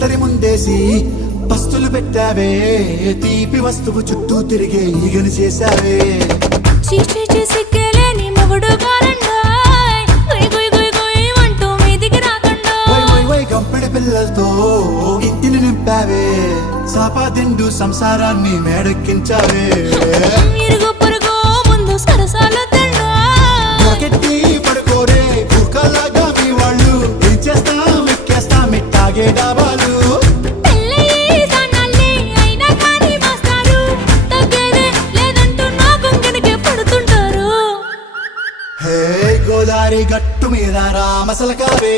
విస్తరి ముందేసి పస్తులు పెట్టావే తీపి వస్తువు చుట్టూ తిరిగే ఈగలు చేశావే చీచి సిగ్గలేని మొగుడు గారండోయ్ గుయ్ గుయ్ గుయ్ గుయ్ అంటూ మీదికి రాకండోయ్ వై వై వై గంపెడి పిల్లలతో ఇంటిని నింపావే సాపాదిండు సంసారాన్ని మేడెక్కించావే ఇరుగు పొరుగు ముందు సరసాలొద్దండోయ్ నాకెట్టి పడుకోరే కుక్కలాగా మీ వాళ్ళు ఏం చేస్తాం ఎక్కేస్తాం ఇట్టాగే డాబాలు పెళ్ళయి సన్నాల్ని అయినా కానీ మాస్తారు తగ్గేదే లేదంటూ నా కొంగనికే పడుతుంటారు హే గోదారి గట్టు మీద రామసలకావే